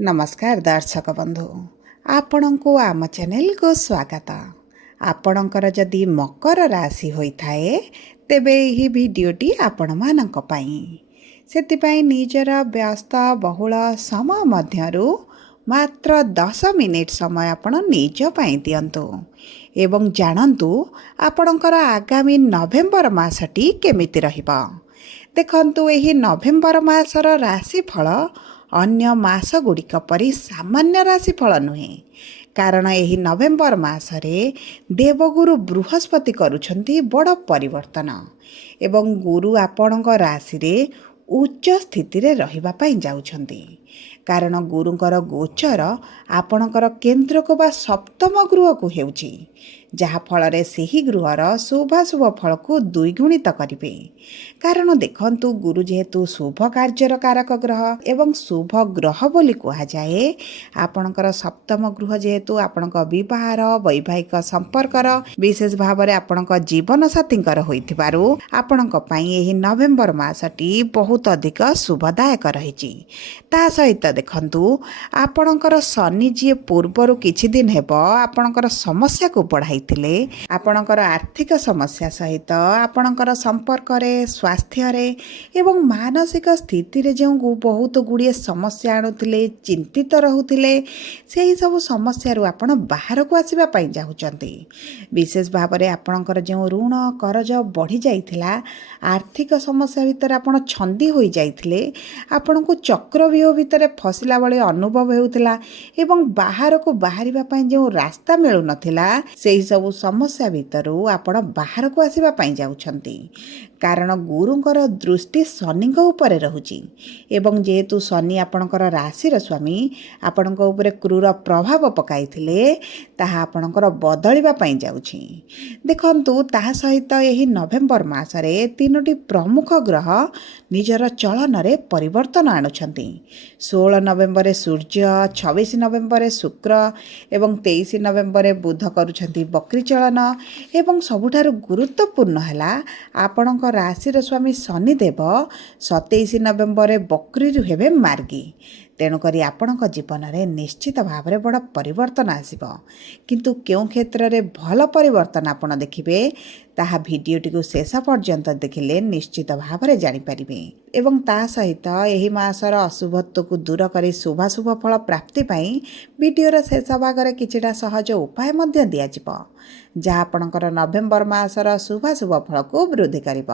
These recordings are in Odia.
नमस्कार दर्शक बंधु आपण को आम चैनल को स्वागत। आपणकर जदि मकर राशि होता है तेबे यही वीडियोटी आपण मानक पई सेतिपई निजर व्यस्त बहुल समय मध्यरु मात्र 10 मिनिट समय आपण निज पई दियंतु एवं जानंतु आपणकर आगामी नवेम्बर मासटी केमिति रहिबा। देखंतु एही नवेम्बर मासर राशिफल अन्य मास गुड़िक परि सामान्य राशिफल नुहे, कारण एही नवेम्बर मासरे देवगुरु बृहस्पति करुछंती बड़ परिवर्तन एवं गुरु आपणक राशि रे उच्च स्थिति रे रहिबा पई जाउछंती। कारण गुरुंकर गोचर आपणकर केन्द्र को बा सप्तम गृह को हेउची, जहा फल से ही गृहर शुभाशुभ फल को द्विगुणित करिवे। कारण देखंतु गुरु जेहेतु शुभ कार्यर कारक ग्रह एवं शुभ ग्रह बोली कहा जाए, आपणकर सप्तम गृह जेहेतु आपणक विवाहर वैवाहिक संपर्कर विशेष भाव में आपणक जीवन साथींकर होइथिबारु आपणक पई एही नवेम्बर मासटी बहुत अधिक शुभदायक रहिछि। ता सहित देखंतु आपणकर शनि जी पूर्वर किछि दिन हेब आपणकर समस्या को बढ़ाइथिले, आपणकर आर्थिक समस्या सहित आपणकर संपर्क रे स्वास्थ्य रे एवं मानसिक स्थिति रे जो बहुत गुड़िए समस्या आणुथिले चिंतित रहुथिले सेही सब समस्या रु आपण बाहर को आसीबा पई जाउचंती। विशेष भाव में आपणकर जो ऋण करज बढ़ी जाइथिला आर्थिक समस्या भितर आपण छंदी होई जाइथिले, आपण को चक्रव्यूह भितर फसिला बळे अनुभव हेउथिला एवं बाहर को बाहरिबा पई जो रास्ता मिलु नथिला सेही सब समस्या भितरु आपण बाहर को आसीबा पई जाउछंती। कारण गुरुंकर दृष्टि शनि ऊपर रहुची एवं जेहेतु शनि आपणकर राशि स्वामी आपणक ऊपर क्रूर प्रभाव पकाइथिले ताहा आपणकर बदलिबा पई जाउछि। देखंतु ताहा सहित एही नवेम्बर मासरे तीनोटी प्रमुख ग्रह निजर चलन रे परिवर्तन आणुछंती। 16 नवेम्बर रे सूर्य, 26 नवेम्बर रे शुक्र एवं 23 नवेम्बर रे बुध करुछंती बक्री चलन एवं सबुठारु गुरुत्वपूर्ण हैला आपणक राशि स्वामी शनिदेव 27 नवेम्बर रे बक्री हेबे मार्गी। तेणुकरी आपणक जीवन में निश्चित भाव में बड़ परिवर्तन आसिब, किंतु क्यों क्षेत्र में भल परिवर्तन आपण देखिबे ताहा वीडियोटी को शेष पर्यंत देखिले निश्चित भाव में जानिपारिबे। एवं ता सहित एही मासर अशुभत्व को दूर करी शुभाशुभ फल प्राप्ति पाई वीडियोर शेष भाग में किछिटा सहज उपाय मध्य दियाजिब, जहाँ आपणकर नवेम्बर मासर शुभाशुभ फल को वृद्धि करिब।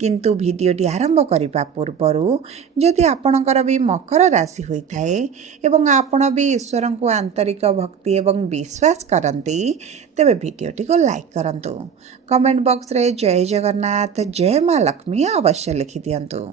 किंतु वीडियोटी आरंभ करने पूर्वर जदि आपणकर भी मकर राशि होता है एवं आपण भी ईश्वर को आंतरिक भक्ति एवं विश्वास करती तेबे वीडियोटी को लाइक करंतु, कमेंट बॉक्स रे जय जगन्नाथ जय माँ लक्ष्मी अवश्य लिखि दियंतु।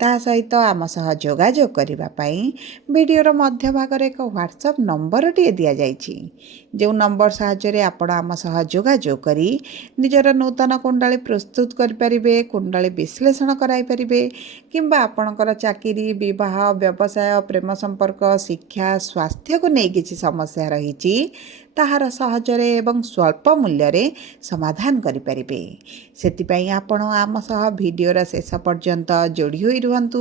ता सहित आम सह जोगाजोग करबा पई वीडियोर मध्य भाग रे एक व्हाट्सएप नंबर टी दिया जाइछि, जो नंबर साहाय्य रे आपण आम सह जोगाजोग करी निजर नूतन कुंडली प्रस्तुत करि परिबे, कुंडली विश्लेषण कराई परिबे किंबा आपणकर चाकरी विवाह व्यवसाय प्रेम संपर्क शिक्षा स्वास्थ्य को नहीं किछि समस्या रहिछि ताहार सहजरे एवं स्वल्प मूल्य रे समाधान करि परिबे। सेतिपई आपण आम सह वीडियोर शेष पर्यंत जोड़ी होई रुहंतु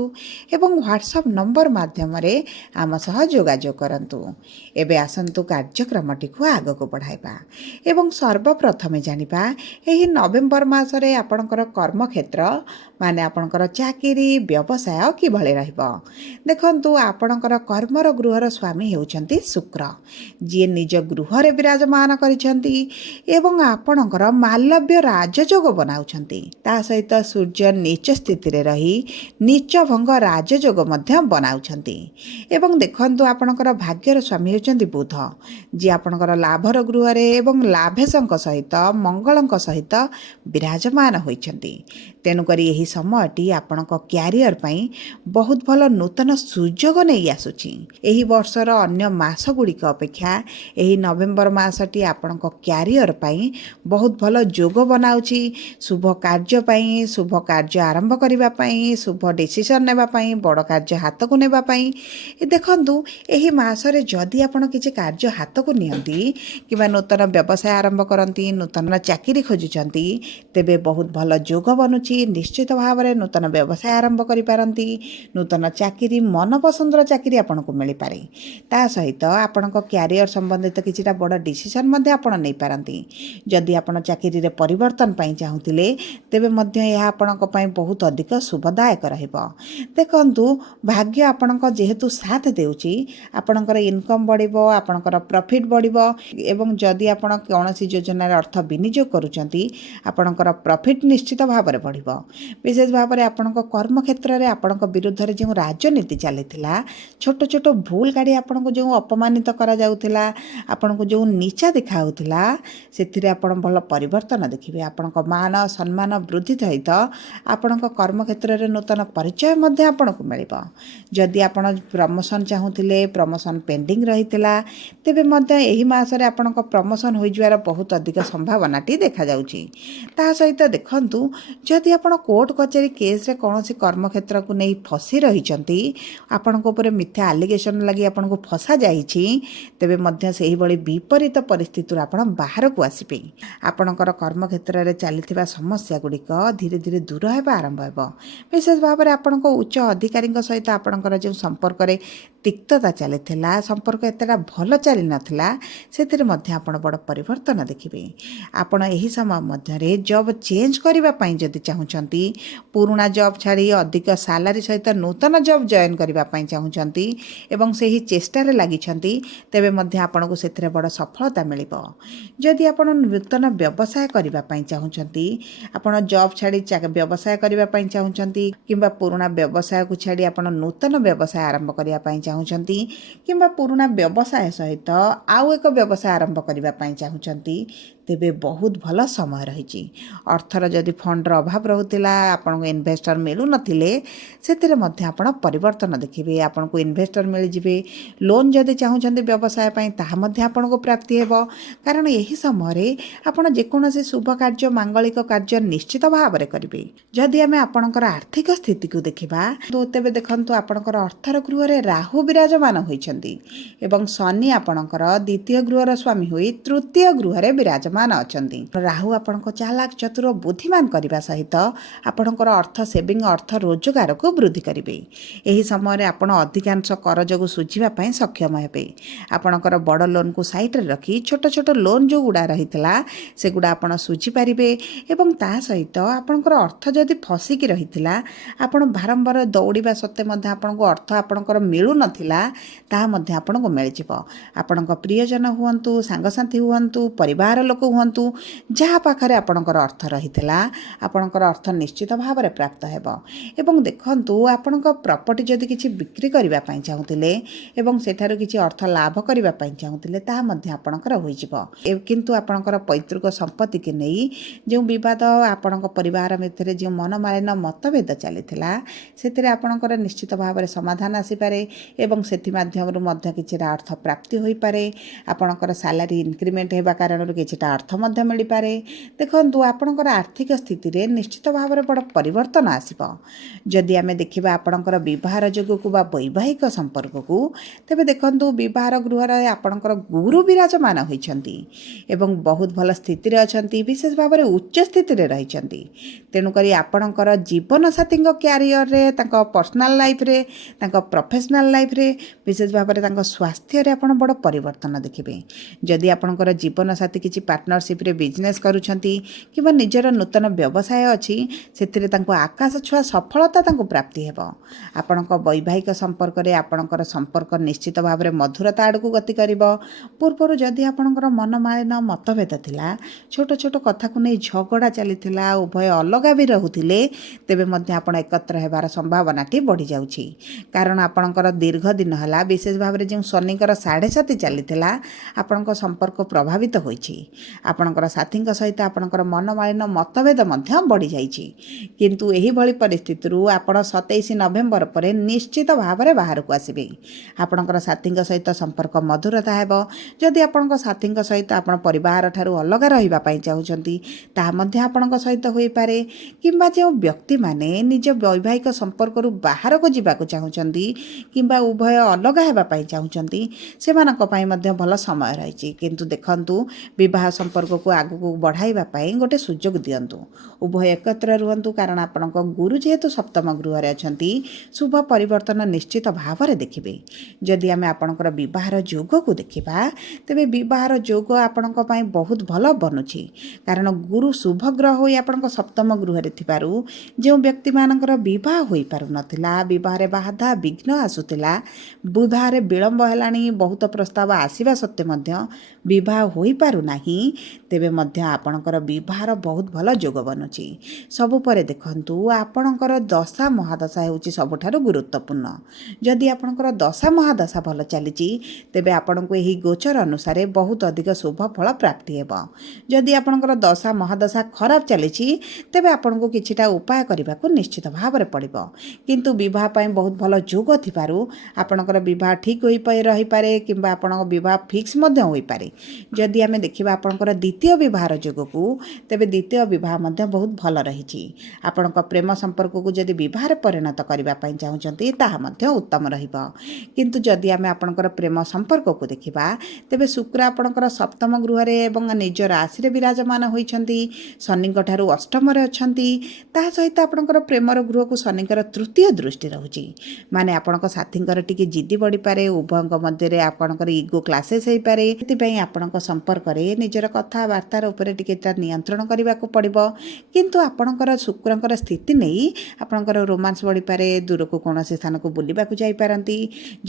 एवं व्हाट्सएप नंबर माध्यम रे आम सह जोगाजोग करंतु। एबे आसंतु कार्यक्रमटी को आग को बढ़ाइबा एवं सर्वप्रथमे जानिबा एही नवेम्बर मासरे आपणकर कर्म क्षेत्र माने आपणकर चाकरी व्यवसाय किभଳି रहइबो। देखंतु आपणकर कर्मर गृहर स्वामी हेउचंती शुक्र, जे निज गृह रे विराजमान करिसंती एवं आपणकर मालव्य राजयोग बनाउछंती। ता सहित सूर्य नीच स्थिति रे रही नीच भंग राजयोग मध्य बनाउछंती। एवं देखंतु आपणकर भाग्यर स्वामी हेउचंती बुध, जे आपणकर लाभर गृह रे एवं लाभेशंक सहित मंगलंक सहित विराजमान होइछंती। तेणुकरी यही समयटी आपणक क्यारियर पई बहुत भल नूतन सुजोग नहीं आसुची। एही वर्षर अन्य मास गुड़िक अपेक्षा एही नवेम्बर मासटी आपणक क्यारियर पई बहुत भल जोग बनाउची। शुभ कार्य पई, शुभ कार्य आरंभ करिबा पई, शुभ डिसीजन नेबा पई, बड़ कार्य हाथ को नेबा पई देखंतु एही मासरे जदि आपण किछि कार्य हाथ को नियंती किबा नूतन व्यवसाय आरंभ करंती, नूतन चाकरी खोजुचंती तेबे बहुत भल जोग बनु ରହୁଛି ନିଶ୍ଚିତ ଭାବରେ ନୂତନ ବ୍ୟବସାୟ ଆରମ୍ଭ କରିପାରନ୍ତି। ନୂତନ ଚାକିରି ମନପସନ୍ଦର ଚାକିରି ଆପଣଙ୍କୁ ମିଳିପାରେ। ତା ସହିତ ଆପଣଙ୍କ କ୍ୟାରିୟର ସମ୍ବନ୍ଧିତ କିଛିଟା ବଡ଼ ଡିସିସନ୍ ମଧ୍ୟ ଆପଣ ନେଇପାରନ୍ତି। ଯଦି ଆପଣ ଚାକିରିରେ ପରିବର୍ତ୍ତନ ପାଇଁ ଚାହୁଁଥିଲେ ତେବେ ମଧ୍ୟ ଏହା ଆପଣଙ୍କ ପାଇଁ ବହୁତ ଅଧିକ ଶୁଭଦାୟକ ରହିବ। ଦେଖନ୍ତୁ ଭାଗ୍ୟ ଆପଣଙ୍କ ଯେହେତୁ ସାଥ ଦେଉଛି ଆପଣଙ୍କର ଇନକମ୍ ବଢ଼ିବ, ଆପଣଙ୍କର ପ୍ରଫିଟ୍ ବଢ଼ିବ ଏବଂ ଯଦି ଆପଣ କୌଣସି ଯୋଜନାରେ ଅର୍ଥ ବିନିଯୋଗ କରୁଛନ୍ତି ଆପଣଙ୍କର ପ୍ରଫିଟ୍ ନିଶ୍ଚିତ ଭାବରେ ବଢ଼ିବ। ବିଶେଷ ଭାବରେ ଆପଣଙ୍କ କର୍ମକ୍ଷେତ୍ରରେ ଆପଣଙ୍କ ବିରୁଦ୍ଧରେ ଯେଉଁ ରାଜନୀତି ଚାଲିଥିଲା, ଛୋଟ ଛୋଟ ଭୁଲ କାଢ଼ି ଆପଣଙ୍କୁ ଯେଉଁ ଅପମାନିତ କରାଯାଉଥିଲା, ଆପଣଙ୍କୁ ଯେଉଁ ନିଚା ଦେଖାହେଉଥିଲା ସେଥିରେ ଆପଣ ଭଲ ପରିବର୍ତ୍ତନ ଦେଖିବେ। ଆପଣଙ୍କ ମାନ ସମ୍ମାନ ବୃଦ୍ଧି ସହିତ ଆପଣଙ୍କ କର୍ମକ୍ଷେତ୍ରରେ ନୂତନ ପରିଚୟ ମଧ୍ୟ ଆପଣଙ୍କୁ ମିଳିବ। ଯଦି ଆପଣ ପ୍ରମୋସନ୍ ଚାହୁଁଥିଲେ, ପ୍ରମୋସନ୍ ପେଣ୍ଡିଂ ରହିଥିଲା ତେବେ ମଧ୍ୟ ଏହି ମାସରେ ଆପଣଙ୍କ ପ୍ରମୋସନ୍ ହୋଇଯିବାର ବହୁତ ଅଧିକ ସମ୍ଭାବନାଟି ଦେଖାଯାଉଛି। ତା ସହିତ ଦେଖନ୍ତୁ ଯଦି ଆପଣ କୋର୍ଟ କଚେରୀ କେସ୍ରେ କୌଣସି କର୍ମକ୍ଷେତ୍ରକୁ ନେଇ ଫସି ରହିଛନ୍ତି, ଆପଣଙ୍କ ଉପରେ ମିଥ୍ୟା ଆଲିଗେସନ୍ ଲାଗି ଆପଣଙ୍କୁ ଫସାଯାଇଛି ତେବେ ମଧ୍ୟ ସେହିଭଳି ବିପରୀତ ପରିସ୍ଥିତିରୁ ଆପଣ ବାହାରକୁ ଆସିବେ। ଆପଣଙ୍କର କର୍ମକ୍ଷେତ୍ରରେ ଚାଲିଥିବା ସମସ୍ୟା ଗୁଡ଼ିକ ଧୀରେ ଧୀରେ ଦୂର ହେବା ଆରମ୍ଭ ହେବ। ବିଶେଷ ଭାବରେ ଆପଣଙ୍କ ଉଚ୍ଚ ଅଧିକାରୀଙ୍କ ସହିତ ଆପଣଙ୍କର ଯେଉଁ ସମ୍ପର୍କରେ ତିକ୍ତତା ଚାଲିଥିଲା, ସମ୍ପର୍କ ଏତେଟା ଭଲ ଚାଲିନଥିଲା, ସେଥିରେ ମଧ୍ୟ ଆପଣ ବଡ଼ ପରିବର୍ତ୍ତନ ଦେଖିବେ। ଆପଣ ଏହି ସମୟ ମଧ୍ୟରେ ଜବ୍ ଚେଞ୍ଜ କରିବା ପାଇଁ ଯଦି ଚାହୁଁଛନ୍ତି, ପୁରୁଣା ଜବ୍ ଛାଡ଼ି ଅଧିକ ସାଲାରୀ ସହିତ ନୂତନ ଜବ୍ ଜଏନ୍ କରିବା ପାଇଁ ଚାହୁଁଛନ୍ତି ଏବଂ ସେହି ଚେଷ୍ଟାରେ ଲାଗିଛନ୍ତି ତେବେ ମଧ୍ୟ ଆପଣଙ୍କୁ ସେଥିରେ ବଡ଼ ସଫଳତା ମିଳିବ। ଯଦି ଆପଣ ନୂତନ ବ୍ୟବସାୟ କରିବା ପାଇଁ ଚାହୁଁଛନ୍ତି, ଆପଣ ଜବ୍ ଛାଡ଼ି ବ୍ୟବସାୟ କରିବା ପାଇଁ ଚାହୁଁଛନ୍ତି କିମ୍ବା ପୁରୁଣା ବ୍ୟବସାୟକୁ ଛାଡ଼ି ଆପଣ ନୂତନ ବ୍ୟବସାୟ ଆରମ୍ଭ କରିବା ପାଇଁ ଚାହୁଁଛନ୍ତି କିମ୍ବା ପୁରୁଣା ବ୍ୟବସାୟ ସହିତ ଆଉ ଏକ ବ୍ୟବସାୟ ଆରମ୍ଭ କରିବା ପାଇଁ ଚାହୁଁଛନ୍ତି ତେବେ ବହୁତ ଭଲ ସମୟ ରହିଛି। ଅର୍ଥର ଯଦି ଫଣ୍ଡର ଅଭାବ ରହୁଥିଲା, ଆପଣଙ୍କୁ ଇନଭେଷ୍ଟର ମିଳୁନଥିଲେ ସେଥିରେ ମଧ୍ୟ ଆପଣ ପରିବର୍ତ୍ତନ ଦେଖିବେ। ଆପଣଙ୍କୁ ଇନଭେଷ୍ଟର ମିଳିଯିବେ। ଲୋନ୍ ଯଦି ଚାହୁଁଛନ୍ତି ବ୍ୟବସାୟ ପାଇଁ ତାହା ମଧ୍ୟ ଆପଣଙ୍କୁ ପ୍ରାପ୍ତି ହେବ। କାରଣ ଏହି ସମୟରେ ଆପଣ ଯେକୌଣସି ଶୁଭ କାର୍ଯ୍ୟ ମାଙ୍ଗଳିକ କାର୍ଯ୍ୟ ନିଶ୍ଚିତ ଭାବରେ କରିବେ। ଯଦି ଆମେ ଆପଣଙ୍କର ଆର୍ଥିକ ସ୍ଥିତିକୁ ଦେଖିବା ତେବେ ଦେଖନ୍ତୁ ଆପଣଙ୍କର ଅର୍ଥର ଗୃହରେ ରାହୁ ବିରାଜମାନ ହୋଇଛନ୍ତି ଏବଂ ଶନି ଆପଣଙ୍କର ଦ୍ୱିତୀୟ ଗୃହର ସ୍ୱାମୀ ହୋଇ ତୃତୀୟ ଗୃହରେ ବିରାଜମାନ ଅଛନ୍ତି। ରାହୁ ଆପଣଙ୍କ ଚାଲାକ ଚତୁର ବୁଦ୍ଧିମାନ କରିବା ସହିତ ଆପଣଙ୍କର ଅର୍ଥ ସେଭିଂ ଅର୍ଥ ରୋଜଗାରକୁ ବୃଦ୍ଧି କରିବେ। ଏହି ସମୟରେ ଆପଣ ଅଧିକାଂଶ କର ଯୋଗୁଁ ଶୁଝିବା ପାଇଁ ସକ୍ଷମ ହେବେ। ଆପଣଙ୍କର ବଡ଼ ଲୋନ୍କୁ ସାଇଡ଼ରେ ରଖି ଛୋଟ ଛୋଟ ଲୋନ୍ ଯେଉଁଗୁଡ଼ା ରହିଥିଲା ସେଗୁଡ଼ା ଆପଣ ଶୁଝିପାରିବେ ଏବଂ ତା ସହିତ ଆପଣଙ୍କର ଅର୍ଥ ଯଦି ଫସିକି ରହିଥିଲା, ଆପଣ ବାରମ୍ବାର ଦୌଡ଼ିବା ସତ୍ତ୍ୱେ ମଧ୍ୟ ଆପଣଙ୍କୁ ଅର୍ଥ ଆପଣଙ୍କର ମିଳୁନଥିଲା, ତାହା ମଧ୍ୟ ଆପଣଙ୍କୁ ମିଳିଯିବ। ଆପଣଙ୍କ ପ୍ରିୟଜନ ହୁଅନ୍ତୁ, ସାଙ୍ଗସାଥି ହୁଅନ୍ତୁ, ପରିବାର ଲୋକ ହୁଅନ୍ତୁ, ଯାହା ପାଖରେ ଆପଣଙ୍କର ଅର୍ଥ ରହିଥିଲା ଆପଣଙ୍କର ଅର୍ଥ ନିଶ୍ଚିତ ଭାବରେ ପ୍ରାପ୍ତ ହେବ। ଏବଂ ଦେଖନ୍ତୁ ଆପଣଙ୍କ ପ୍ରପର୍ଟି ଯଦି କିଛି ବିକ୍ରି କରିବା ପାଇଁ ଚାହୁଁଥିଲେ ଏବଂ ସେଠାରୁ କିଛି ଅର୍ଥ ଲାଭ କରିବା ପାଇଁ ଚାହୁଁଥିଲେ ତାହା ମଧ୍ୟ ଆପଣଙ୍କର ହୋଇଯିବ। କିନ୍ତୁ ଆପଣଙ୍କର ପୈତୃକ ସମ୍ପତ୍ତିକି ନେଇ ଯେଉଁ ବିବାଦ ଆପଣଙ୍କ ପରିବାର ଭିତରେ ଯେଉଁ ମନମାଳିନ୍ୟ ମତଭେଦ ଚାଲିଥିଲା ସେଥିରେ ଆପଣଙ୍କର ନିଶ୍ଚିତ ଭାବରେ ସମାଧାନ ଆସିପାରେ ଏବଂ ସେଥିମାଧ୍ୟମରୁ ମଧ୍ୟ କିଛିଟା ଅର୍ଥ ପ୍ରାପ୍ତି ହୋଇପାରେ। ଆପଣଙ୍କର ସାଲାରୀ ଇନକ୍ରିମେଣ୍ଟ ହେବା କାରଣରୁ କିଛିଟା ଅର୍ଥ ମଧ୍ୟ ମିଳିପାରେ। ଦେଖନ୍ତୁ ଆପଣଙ୍କର ଆର୍ଥିକ ସ୍ଥିତିରେ ନିଶ୍ଚିତ ଭାବରେ ବଡ଼ ପରିବର୍ତ୍ତନ ଆସିବ। ଯଦି ଆମେ ଦେଖିବା ଆପଣଙ୍କର ବିବାହର ଯୋଗକୁ ବା ବୈବାହିକ ସମ୍ପର୍କକୁ ତେବେ ଦେଖନ୍ତୁ ବିବାହର ଗୃହରେ ଆପଣଙ୍କର ଗୁରୁ ବିରାଜମାନ ହୋଇଛନ୍ତି ଏବଂ ବହୁତ ଭଲ ସ୍ଥିତିରେ ଅଛନ୍ତି, ବିଶେଷ ଭାବରେ ଉଚ୍ଚ ସ୍ଥିତିରେ ରହିଛନ୍ତି। ତେଣୁକରି ଆପଣଙ୍କର ଜୀବନସାଥୀଙ୍କ କ୍ୟାରିୟରରେ, ତାଙ୍କ ପର୍ସନାଲ ଲାଇଫରେ, ତାଙ୍କ ପ୍ରଫେସନାଲ ଲାଇଫରେ, ବିଶେଷ ଭାବରେ ତାଙ୍କ ସ୍ୱାସ୍ଥ୍ୟରେ ଆପଣ ବଡ଼ ପରିବର୍ତ୍ତନ ଦେଖିବେ। ଯଦି ଆପଣଙ୍କର ଜୀବନସାଥୀ କିଛି ପାର୍ଟନରସିପ୍ରେ ବିଜନେସ୍ କରୁଛନ୍ତି କିମ୍ବା ନିଜର ନୂତନ ବ୍ୟବସାୟ ଅଛି ସେଥିରେ ତାଙ୍କୁ ଆକାଶ ଛୁଆଁ ସଫଳତା ତାଙ୍କୁ ପ୍ରାପ୍ତି ହେବ। ଆପଣଙ୍କ ବୈବାହିକ ସମ୍ପର୍କରେ ଆପଣଙ୍କର ସମ୍ପର୍କ ନିଶ୍ଚିତ ଭାବରେ ମଧୁରତା ଆଡ଼କୁ ଗତି କରିବ। ପୂର୍ବରୁ ଯଦି ଆପଣଙ୍କର ମନମାଳିନ୍ୟ ମତଭେଦ ଥିଲା, ଛୋଟ ଛୋଟ କଥାକୁ ନେଇ ଝଗଡ଼ା ଚାଲିଥିଲା, ଉଭୟ ଅଲଗା ବି ରହୁଥିଲେ ତେବେ ମଧ୍ୟ ଆପଣ ଏକତ୍ର ହେବାର ସମ୍ଭାବନାଟି ବଢ଼ିଯାଉଛି। କାରଣ ଆପଣଙ୍କର ଦୀର୍ଘ ଦିନ ହେଲା ବିଶେଷ ଭାବରେ ଯେଉଁ ଶନିଙ୍କର 7.5 ଚାଲିଥିଲା ଆପଣଙ୍କ ସମ୍ପର୍କ ପ୍ରଭାବିତ ହୋଇଛି। ଆପଣଙ୍କର ସାଥୀଙ୍କ ସହିତ ଆପଣଙ୍କର ମନମାଳିନ୍ୟ ମତଭେଦ ମଧ୍ୟ ବଢ଼ିଯାଇଛି। କିନ୍ତୁ ଏହିଭଳି ପରିସ୍ଥିତିରୁ ଆପଣ 27 ନଭେମ୍ବର ପରେ ନିଶ୍ଚିତ ଭାବରେ ବାହାରକୁ ଆସିବେ। ଆପଣଙ୍କର ସାଥୀଙ୍କ ସହିତ ସମ୍ପର୍କ ମଧୁରତା ହେବ। ଯଦି ଆପଣଙ୍କ ସାଥୀଙ୍କ ସହିତ ଆପଣ ପରିବାର ଠାରୁ ଅଲଗା ରହିବା ପାଇଁ ଚାହୁଁଛନ୍ତି ତାହା ମଧ୍ୟ ଆପଣଙ୍କ ସହିତ ହୋଇପାରେ କିମ୍ବା ଯେଉଁ ବ୍ୟକ୍ତିମାନେ ନିଜ ବୈବାହିକ ସମ୍ପର୍କରୁ ବାହାରକୁ ଯିବାକୁ ଚାହୁଁଛନ୍ତି କିମ୍ବା ଉଭୟ ଅଲଗା ହେବା ପାଇଁ ଚାହୁଁଛନ୍ତି ସେମାନଙ୍କ ପାଇଁ ମଧ୍ୟ ଭଲ ସମୟ ରହିଛି। କିନ୍ତୁ ଦେଖନ୍ତୁ ବିବାହ ସମ୍ପର୍କକୁ ଆଗକୁ ବଢ଼ାଇବା ପାଇଁ ଗୋଟେ ସୁଯୋଗ ଦିଅନ୍ତୁ। ଉଭୟ ଏକତ୍ର ରୁହନ୍ତୁ, କାରଣ ଆପଣଙ୍କ ଗୁରୁ ଯେହେତୁ ସପ୍ତମ ଗୃହରେ ଅଛନ୍ତି, ଶୁଭ ପରିବର୍ତ୍ତନ ନିଶ୍ଚିତ ଭାବରେ ଦେଖିବେ। ଯଦି ଆମେ ଆପଣଙ୍କର ବିବାହର ଯୋଗକୁ ଦେଖିବା, ତେବେ ବିବାହର ଯୋଗ ଆପଣଙ୍କ ପାଇଁ ବହୁତ ଭଲ ବନୁଛି। କାରଣ ଗୁରୁ ଶୁଭ ଗ୍ରହ ହୋଇ ଆପଣଙ୍କ ସପ୍ତମ ଗୃହରେ ଥିବାରୁ ଯେଉଁ ବ୍ୟକ୍ତିମାନଙ୍କର ବିବାହ ହୋଇପାରୁନଥିଲା, ବିବାହରେ ବାଧା ବିଘ୍ନ ଆସୁଥିଲା, ବିବାହରେ ବିଳମ୍ବ ହେଲାଣି, ବହୁତ ପ୍ରସ୍ତାବ ଆସିବା ସତ୍ତ୍ୱେ ମଧ୍ୟ ବିବାହ ହୋଇପାରୁନାହିଁ, ତେବେ ମଧ୍ୟ ଆପଣଙ୍କର ବିବାହର ବହୁତ ଭଲ ଯୋଗ ବନୁଛି। ସବୁ ପରେ ଦେଖନ୍ତୁ, ଆପଣଙ୍କର ଦଶା ମହାଦଶା ହେଉଛି ସବୁଠାରୁ ଗୁରୁତ୍ୱପୂର୍ଣ୍ଣ। ଯଦି ଆପଣଙ୍କର ଦଶା ମହାଦଶା ଭଲ ଚାଲିଛି, ତେବେ ଆପଣଙ୍କୁ ଏହି ଗୋଚର ଅନୁସାରେ ବହୁତ ଅଧିକ ଶୁଭ ଫଳ ପ୍ରାପ୍ତି ହେବ। ଯଦି ଆପଣଙ୍କର ଦଶା ମହାଦଶା ଖରାପ ଚାଲିଛି, ତେବେ ଆପଣଙ୍କୁ କିଛିଟା ଉପାୟ କରିବାକୁ ନିଶ୍ଚିତ ଭାବରେ ପଡ଼ିବ। କିନ୍ତୁ ବିବାହ ପାଇଁ ବହୁତ ଭଲ ଯୋଗ ଥିବାରୁ ଆପଣଙ୍କର ବିବାହ ଠିକ୍ ରହିପାରେ କିମ୍ବା ଆପଣଙ୍କ ବିବାହ ଫିକ୍ସ ମଧ୍ୟ ହୋଇପାରେ। ଯଦି ଆମେ ଦେଖିବା ଆପଣଙ୍କର ଦ୍ୱିତୀୟ ବିବାହର ଯୋଗକୁ, ତେବେ ଦ୍ୱିତୀୟ ବିବାହ ମଧ୍ୟ ବହୁତ ଭଲ ରହିଛି। ଆପଣଙ୍କ ପ୍ରେମ ସମ୍ପର୍କକୁ ଯଦି ବିବାହରେ ପରିଣତ କରିବା ପାଇଁ ଚାହୁଁଛନ୍ତି, ତାହା ମଧ୍ୟ ଉତ୍ତମ ରହିବ। କିନ୍ତୁ ଯଦି ଆମେ ଆପଣଙ୍କର ପ୍ରେମ ସମ୍ପର୍କକୁ ଦେଖିବା, ତେବେ ଶୁକ୍ର ଆପଣଙ୍କର ସପ୍ତମ ଗୃହରେ ଏବଂ ନିଜ ରାଶିରେ ବିରାଜମାନ ହୋଇଛନ୍ତି, ଶନିଙ୍କ ଠାରୁ ଅଷ୍ଟମରେ ଅଛନ୍ତି। ତାହା ସହିତ ଆପଣଙ୍କର ପ୍ରେମର ଗୃହକୁ ଶନିଙ୍କର ତୃତୀୟ ଦୃଷ୍ଟି ରହୁଛି। ମାନେ ଆପଣଙ୍କ ସାଥୀଙ୍କର ଟିକେ ଜିଦି ବଢ଼ିପାରେ, ଉଭୟଙ୍କ ମଧ୍ୟରେ ଆପଣଙ୍କର ଇଗୋ କ୍ଲାସେସ୍ ହୋଇପାରେ। ସେଥିପାଇଁ ଆପଣଙ୍କ ସମ୍ପର୍କରେ ନିଜର କଥାବାର୍ତ୍ତାର ଉପରେ ଟିକେ ନିୟନ୍ତ୍ରଣ କରିବାକୁ ପଡ଼ିବ। କିନ୍ତୁ ଆପଣଙ୍କର ଶୁକ୍ରଙ୍କର ସ୍ଥିତି ନେଇ ଆପଣଙ୍କର ରୋମାନ୍ସ ବଢ଼ିପାରେ, ଦୂରକୁ କୌଣସି ସ୍ଥାନକୁ ବୁଲିବାକୁ ଯାଇପାରନ୍ତି।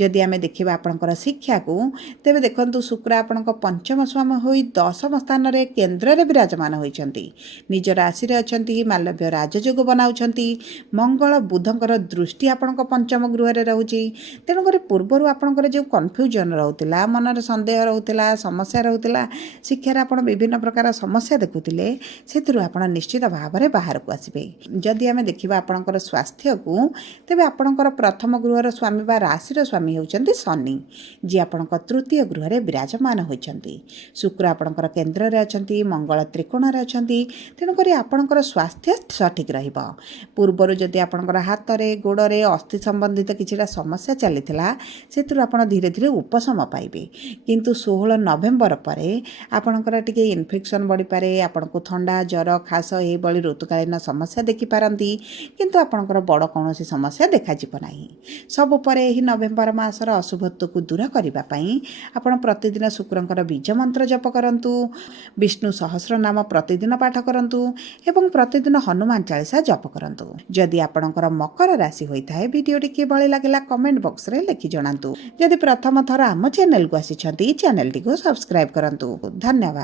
ଯଦି ଆମେ ଦେଖିବା ଆପଣଙ୍କର ଶିକ୍ଷାକୁ, ତେବେ ଦେଖନ୍ତୁ ଶୁକ୍ର ଆପଣଙ୍କ ପଞ୍ଚମ ସ୍ୱାମୀ ହୋଇ ଦଶମ ସ୍ଥାନରେ କେନ୍ଦ୍ରରେ ବିରାଜମାନ ହୋଇଛନ୍ତି, ନିଜ ରାଶିରେ ଅଛନ୍ତି, ମାଲବ୍ୟ ରାଜଯୋଗ ବନାଉଛନ୍ତି। ମଙ୍ଗଳ ବୁଧଙ୍କର ଦୃଷ୍ଟି ଆପଣଙ୍କ ପଞ୍ଚମ ଗୃହରେ ରହୁଛି। ତେଣୁକରି ପୂର୍ବରୁ ଆପଣଙ୍କର ଯେଉଁ କନଫ୍ୟୁଜନ୍ ରହୁଥିଲା, ମନରେ ସନ୍ଦେହ ରହୁଥିଲା, ସମସ୍ୟା ରହୁଥିଲା, ଶିକ୍ଷାରେ ଆପଣ ବିଭିନ୍ନ ପ୍ରକାର ସମସ୍ୟା ଦେଖୁଥିଲେ, ସେଥିରୁ ଆପଣ ନିଶ୍ଚିତ ଭାବରେ ବାହାରକୁ ଆସିବେ। ଯଦି ଆମେ ଦେଖିବା ଆପଣଙ୍କର ସ୍ୱାସ୍ଥ୍ୟକୁ, ତେବେ ଆପଣଙ୍କର ପ୍ରଥମ ଗୃହର ସ୍ୱାମୀ ବା ରାଶିର ସ୍ୱାମୀ ହେଉଛନ୍ତି ଶନି, ଯିଏ ଆପଣଙ୍କ ତୃତୀୟ ଗୃହରେ ବିରାଜମାନ ହୋଇଛନ୍ତି। ଶୁକ୍ର ଆପଣଙ୍କର କେନ୍ଦ୍ରରେ ଅଛନ୍ତି, ମଙ୍ଗଳ ତ୍ରିକୋଣରେ ଅଛନ୍ତି। ତେଣୁକରି ଆପଣଙ୍କର ସ୍ୱାସ୍ଥ୍ୟ ସଠିକ୍ ରହିବ। ପୂର୍ବରୁ ଯଦି ଆପଣଙ୍କର ହାତରେ ଗୋଡ଼ରେ ଅସ୍ଥି ସମ୍ବନ୍ଧିତ କିଛିଟା ସମସ୍ୟା ଚାଲିଥିଲା, ସେଥିରୁ ଆପଣ ଧୀରେ ଧୀରେ ଉପଶମ ପାଇବେ। କିନ୍ତୁ 16 ନଭେମ୍ବର ପରେ ଆପଣଙ୍କର ଟିକେ ଇନଫେକ୍ସନ୍ ବଢ଼ିପାରେ, ଆପଣଙ୍କୁ ଥଣ୍ଡା, ଜ୍ୱର, ଖାସ ଏହିଭଳି ଋତୁକାଳୀନ ସମସ୍ୟା ଦେଖିପାରନ୍ତି। କିନ୍ତୁ ଆପଣଙ୍କର ବଡ଼ କୌଣସି ସମସ୍ୟା ଦେଖାଯିବ ନାହିଁ। ସବୁ ପରେ ଏହି ନଭେମ୍ବର ମାସର ଅଶୁଭତ୍ୱକୁ ଦୂର କରିବା ପାଇଁ ଆପଣ ପ୍ରତିଦିନ ଶୁକ୍ରଙ୍କର ବୀଜ ମନ୍ତ୍ର ଜପ କରନ୍ତୁ, ବିଷ୍ଣୁ ସହସ୍ର ନାମ ପ୍ରତିଦିନ ପାଠ କରନ୍ତୁ ଏବଂ ପ୍ରତିଦିନ ହନୁମାନ ଚାଳିଶା ଜପ କରନ୍ତୁ। ଯଦି ଆପଣଙ୍କର ମକର ରାଶି ହୋଇଥାଏ, ଭିଡ଼ିଓଟି କିଭଳି ଲାଗିଲା କମେଣ୍ଟ ବକ୍ସରେ ଲେଖି ଜଣାନ୍ତୁ। ଯଦି ପ୍ରଥମ ଥର ଆମ ଚ୍ୟାନେଲକୁ ଆସିଛନ୍ତି, ଚ୍ୟାନେଲଟିକୁ ସବସ୍କ୍ରାଇବ୍ କରନ୍ତୁ। ଧନ୍ୟବାଦ।